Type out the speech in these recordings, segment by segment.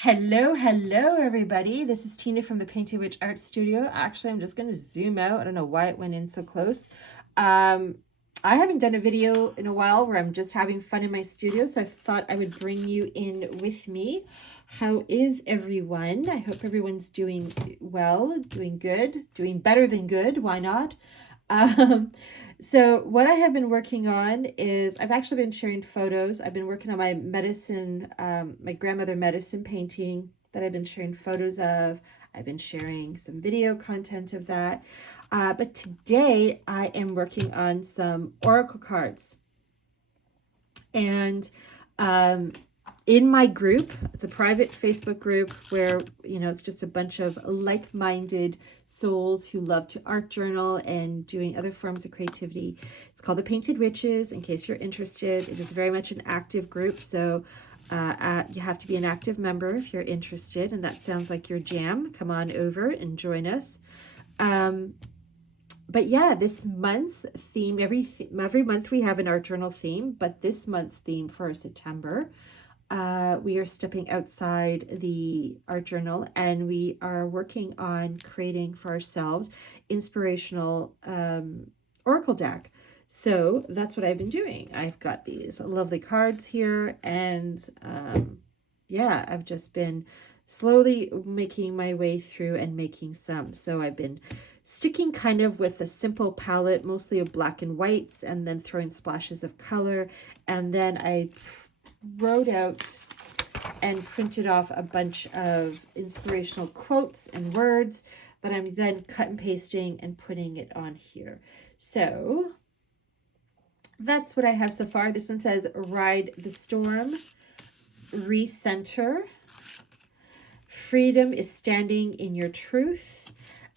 Hello, everybody. This is Tina from the Painted Witch Art Studio. Actually, I'm just going to zoom out. I don't know why it went in so close. I haven't done a video in a while where I'm just having fun in my studio, so I thought I would bring you in with me. How is everyone? I hope everyone's doing well, doing good, doing better than good. Why not? So what I have been working on is I've actually been sharing photos. I've been working on my medicine, my grandmother medicine painting that I've been sharing photos of. I've been sharing some video content of that. But today I am working on some oracle cards. And in my group, it's a private Facebook group where, it's just a bunch of like-minded souls who love to art journal and doing other forms of creativity. It's called the Painted Witches, in case you're interested. It is very much an active group, so you have to be an active member if you're interested, and that sounds like your jam. Come on over and join us. But yeah, this month's theme, every month we have an art journal theme, but this month's theme for September, we are stepping outside the art journal and we are working on creating for ourselves inspirational oracle deck. So that's what I've been doing. I've got these lovely cards here, and yeah, I've just been slowly making my way through and making some. So I've been sticking kind of with a simple palette, mostly of black and whites, and then throwing splashes of color. And then I wrote out and printed off a bunch of inspirational quotes and words that I'm then cut and pasting and putting it on here. So that's what I have so far. This one says, ride the storm, recenter, freedom is standing in your truth.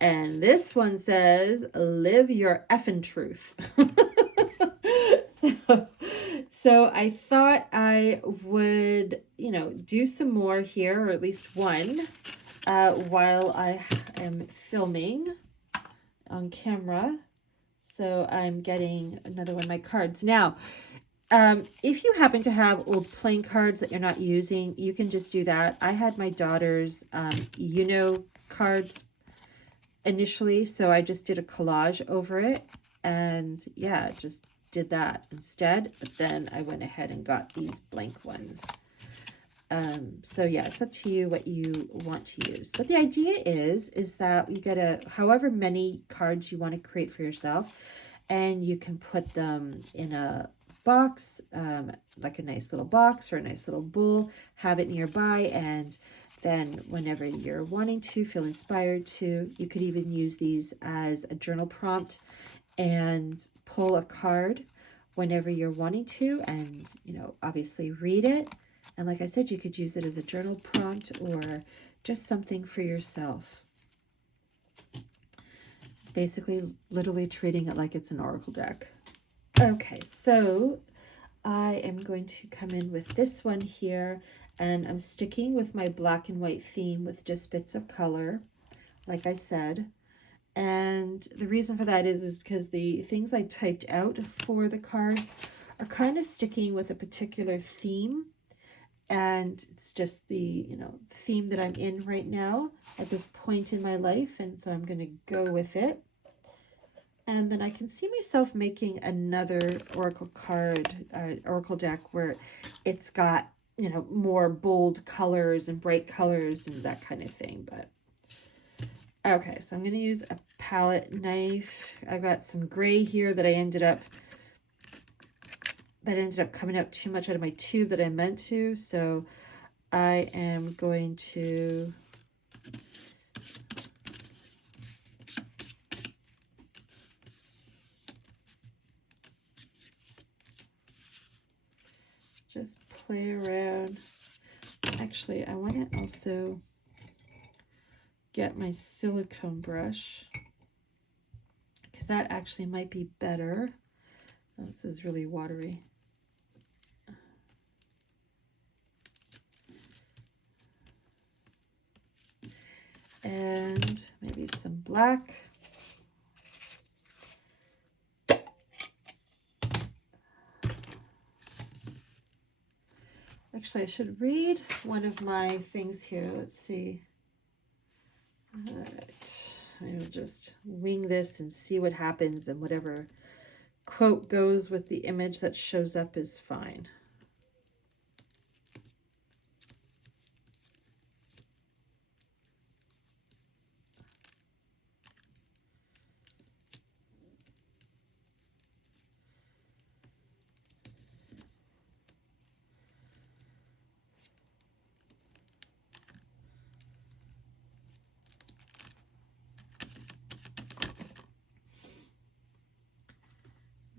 And this one says, live your effing truth. So I thought I would, do some more here, or at least one, while I am filming on camera. So I'm getting another one of my cards. Now, if you happen to have old playing cards that you're not using, you can just do that. I had my daughter's, cards initially, so I just did a collage over it, and yeah, just did that instead. But then I went ahead and got these blank ones. So yeah, it's up to you what you want to use. But the idea is that you get however many cards you want to create for yourself, and you can put them in a box, like a nice little box or a nice little bowl, have it nearby, and then whenever you're wanting to, feel inspired to, you could even use these as a journal prompt and pull a card whenever you're wanting to, and, obviously read it. And like I said, you could use it as a journal prompt or just something for yourself. Basically, literally treating it like it's an oracle deck. Okay, so I am going to come in with this one here, and I'm sticking with my black and white theme with just bits of color, like I said. And the reason for that is because the things I typed out for the cards are kind of sticking with a particular theme. And it's just the, theme that I'm in right now at this point in my life. And so I'm going to go with it. And then I can see myself making another oracle card, oracle deck where it's got, more bold colors and bright colors and that kind of thing. But okay, so I'm going to use a palette knife. I got some gray here that ended up coming out too much out of my tube that I meant to. So I am going to just play around. Actually, I want to also get my silicone brush, because that actually might be better. Oh, this is really watery. And maybe some black. Actually, I should read one of my things here. Let's see. All right. I'll just wing this and see what happens, and whatever quote goes with the image that shows up is fine.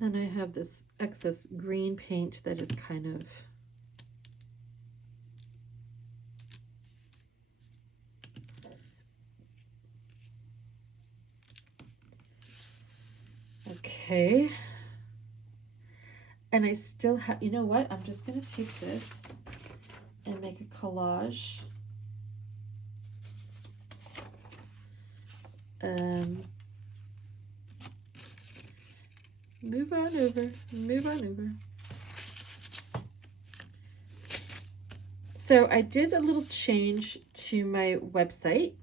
Then I have this excess green paint that is kind of okay. And I still have, you know what? I'm just going to take this and make a collage. Move on over, move on over. So I did a little change to my website.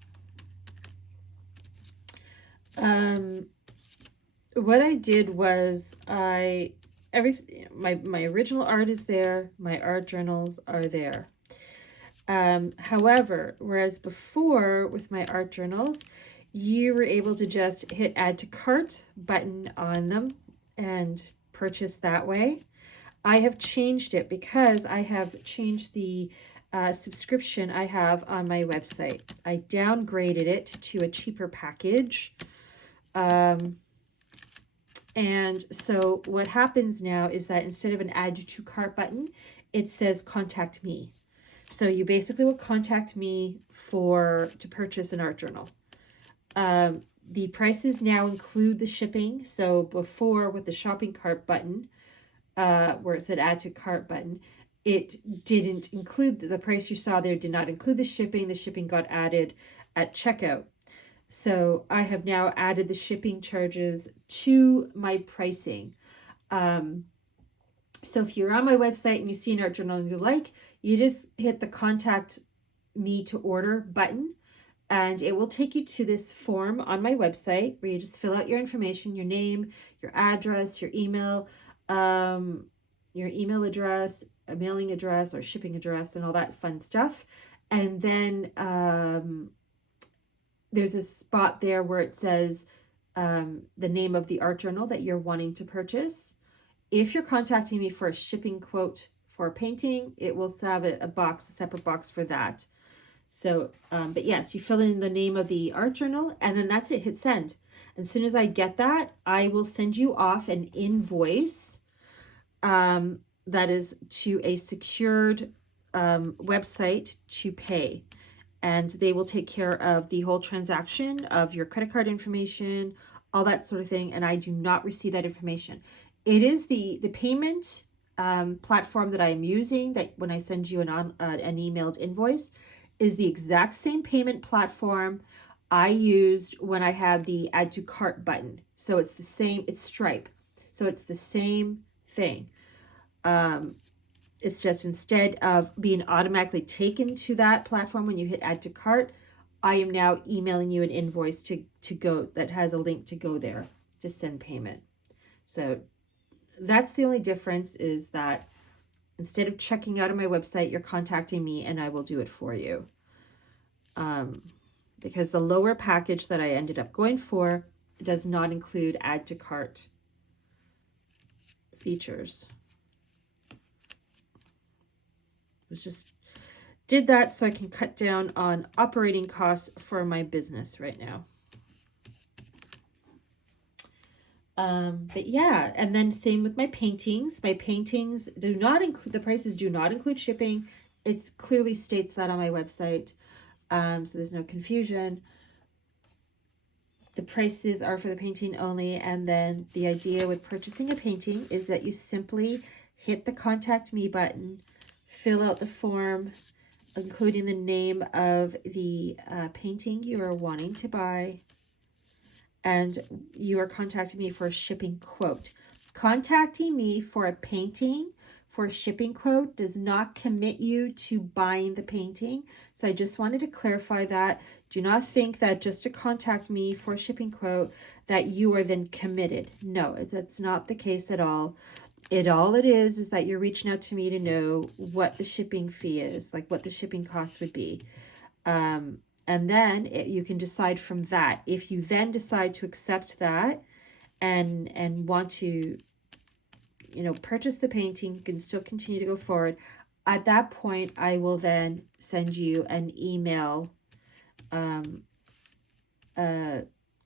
What I did was my original art is there, my art journals are there. However, whereas before with my art journals, you were able to just hit add to cart button on them and purchase that way. I have changed it because I have changed the subscription I have on my website. I downgraded it to a cheaper package. And so what happens now is that instead of an add to cart button, it says contact me. So you basically will contact me to purchase an art journal. The prices now include the shipping. So before with the shopping cart button, where it said add to cart button, it didn't include the price you saw there, did not include the shipping. The shipping got added at checkout. So I have now added the shipping charges to my pricing. So if you're on my website and you see an art journal you like, you just hit the contact me to order button, and it will take you to this form on my website where you just fill out your information, your name, your address, your email address, a mailing address or shipping address, and all that fun stuff. And then there's a spot there where it says the name of the art journal that you're wanting to purchase. If you're contacting me for a shipping quote for a painting, it will have a separate box for that. So, but yes, you fill in the name of the art journal, and then that's it. Hit send. As soon as I get that, I will send you off an invoice that is to a secured website to pay. And they will take care of the whole transaction of your credit card information, all that sort of thing. And I do not receive that information. It is the payment platform that I am using, that when I send you an emailed invoice, is the exact same payment platform I used when I had the add to cart button. So it's the same, it's Stripe. So it's the same thing. It's just instead of being automatically taken to that platform when you hit add to cart, I am now emailing you an invoice to go that has a link to go there to send payment. So that's the only difference, is that instead of checking out on my website, you're contacting me and I will do it for you. Because the lower package that I ended up going for does not include add to cart features. Just did that so I can cut down on operating costs for my business right now. But yeah, and then same with my paintings. My paintings do not include, the prices do not include shipping. It clearly states that on my website. So there's no confusion. The prices are for the painting only. And then the idea with purchasing a painting is that you simply hit the contact me button, fill out the form, including the name of the painting you are wanting to buy, and you are contacting me for a shipping quote. Contacting me for a painting for a shipping quote does not commit you to buying the painting. So I just wanted to clarify that. Do not think that just to contact me for a shipping quote that you are then committed. No, that's not the case at all. All it is that you're reaching out to me to know what the shipping fee is, like what the shipping cost would be. And then you can decide from that. If you then decide to accept that and want to, you know, purchase the painting, you can still continue to go forward. At that point, I will then send you an email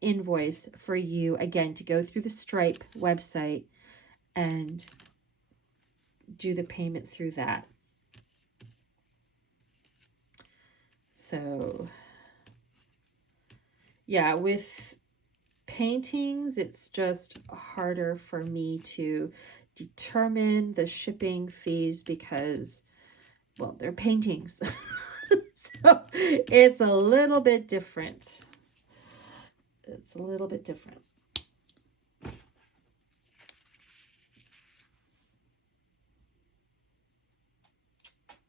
invoice for you, again, to go through the Stripe website and do the payment through that. So yeah, with paintings, it's just harder for me to determine the shipping fees because, well, they're paintings. So it's a little bit different. It's a little bit different.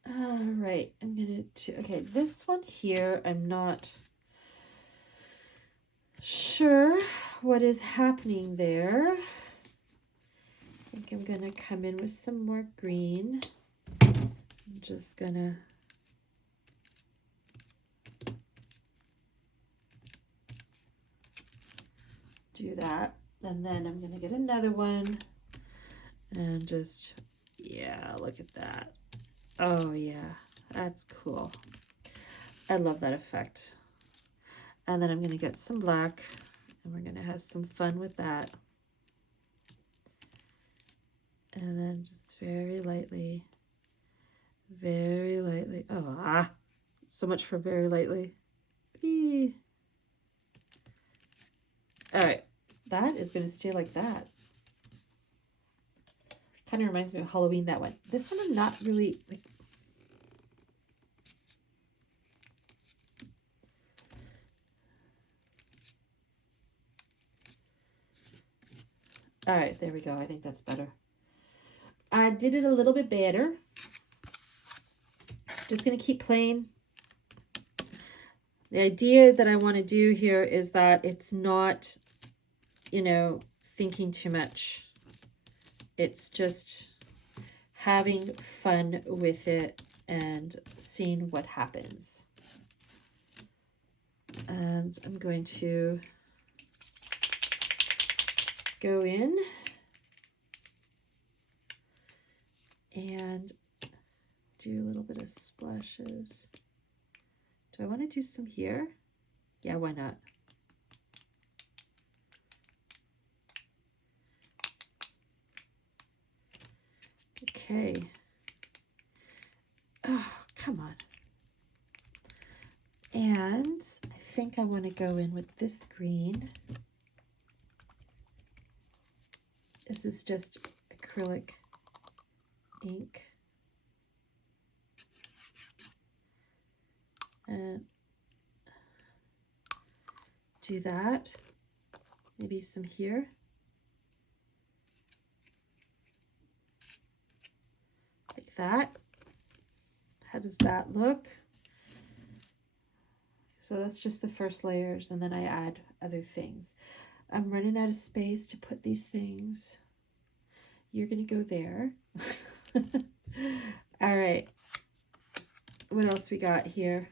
All right, I'm gonna do, okay, this one here, I'm not sure what is happening there. I think I'm gonna come in with some more green. I'm just gonna do that, and then I'm gonna get another one and just, yeah, look at that. Oh yeah, that's cool. I love that effect. And then I'm gonna get some black and we're gonna have some fun with that. And then just very lightly, oh, so much for very lightly. Eee. All right, that is gonna stay like that. Kind of reminds me of Halloween, that one. This one I'm not really like. All right, there we go. I think that's better. I did it a little bit better. Just gonna keep playing. The idea that I want to do here is that it's not, you know, thinking too much. It's just having fun with it and seeing what happens. And I'm going to go in and do a little bit of splashes. Do I want to do some here? Yeah, why not? Okay. Oh, come on. And I think I want to go in with this green. This is just acrylic ink. And do that. Maybe some here. Like that. How does that look? So that's just the first layers, and then I add other things. I'm running out of space to put these things. You're gonna go there. All right. What else we got here?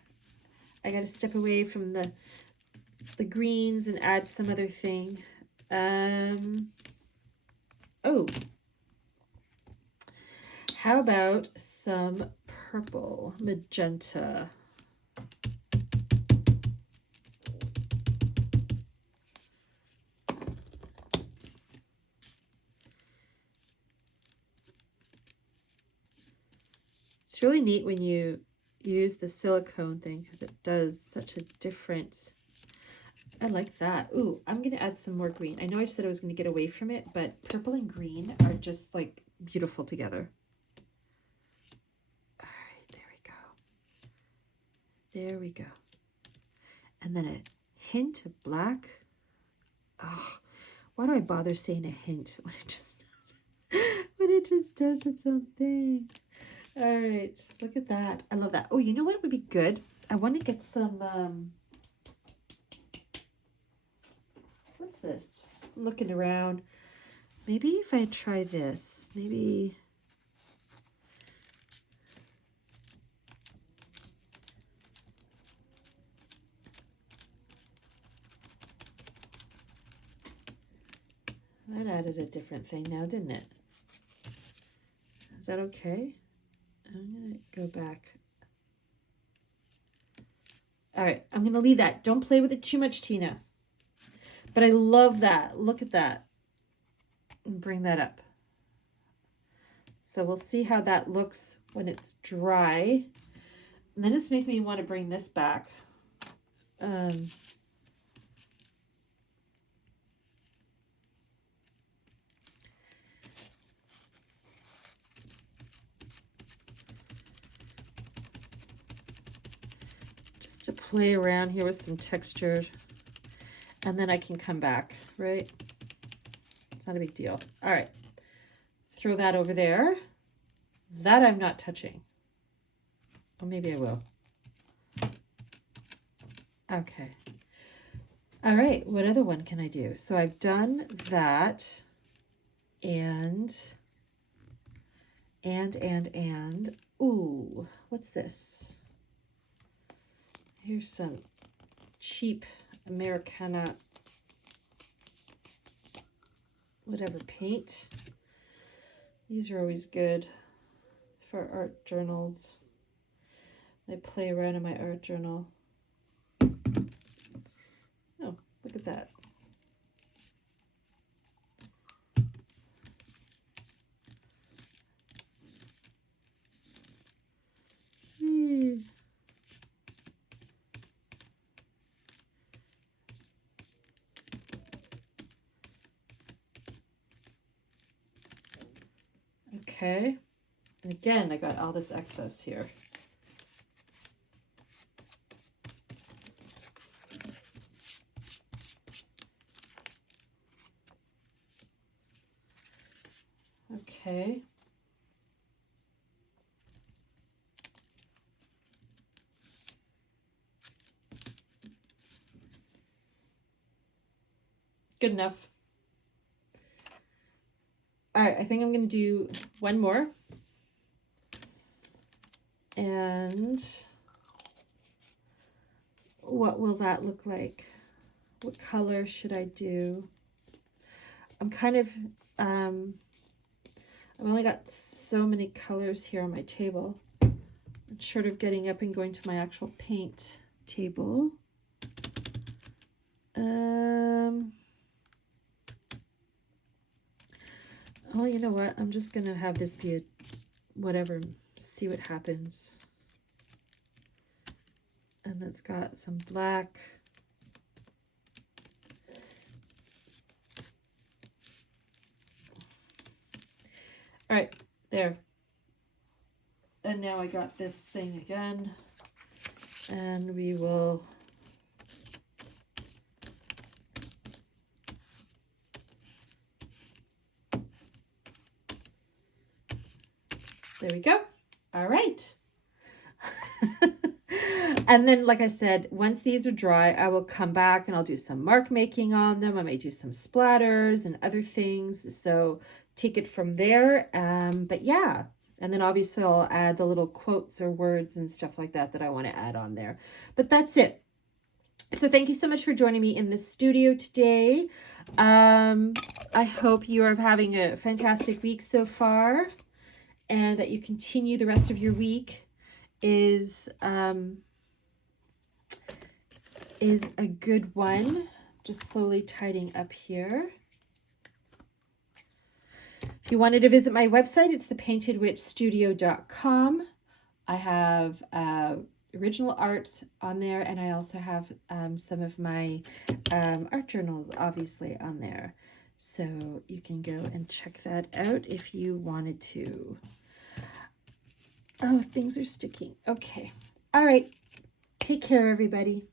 I gotta step away from the greens and add some other thing. Oh, how about some purple, magenta? It's really neat when you use the silicone thing because it does such a different. I like that. Ooh, I'm going to add some more green. I know I said I was going to get away from it, but purple and green are just like beautiful together. All right, there we go. There we go. And then a hint of black. Oh, why do I bother saying a hint when And it just does its own thing. All right, look at that. I love that. Oh, you know what would be good? I want to get some, what's this? I'm looking around. Maybe if I try this, maybe. That added a different thing now, didn't it? Is that okay? I'm going to go back. All right, I'm going to leave that. Don't play with it too much, Tina. But I love that. Look at that. And bring that up. So we'll see how that looks when it's dry. And then it's making me want to bring this back. Just to play around here with some texture. And then I can come back, right? It's not a big deal. All right. Throw that over there. That I'm not touching. Or maybe I will. Okay. All right. What other one can I do? So I've done that. And. Ooh, what's this? Here's some cheap Americana, whatever paint. These are always good for art journals. I play around in my art journal. Oh, look at that. Okay, and again, I got all this excess here. Okay. Good enough. All right, I think I'm going to do one more. And what will that look like? What color should I do? I'm kind of, I've only got so many colors here on my table. I'm short of getting up and going to my actual paint table. Oh, you know what? I'm just going to have this be a whatever, see what happens. And it's got some black. All right, there. And now I got this thing again. And we will there we go. All right. And then, like I said, once these are dry, I will come back and I'll do some mark making on them. I may do some splatters and other things. So take it from there. But yeah, and then obviously I'll add the little quotes or words and stuff like that that I want to add on there. But that's it. So thank you so much for joining me in the studio today. I hope you are having a fantastic week so far, and that you continue the rest of your week is a good one. Just slowly tidying up here. If you wanted to visit my website, it's thepaintedwitchstudio.com. I have original art on there, and I also have some of my art journals obviously on there. So you can go and check that out if you wanted to. Oh, things are sticking. Okay. All right. Take care, everybody.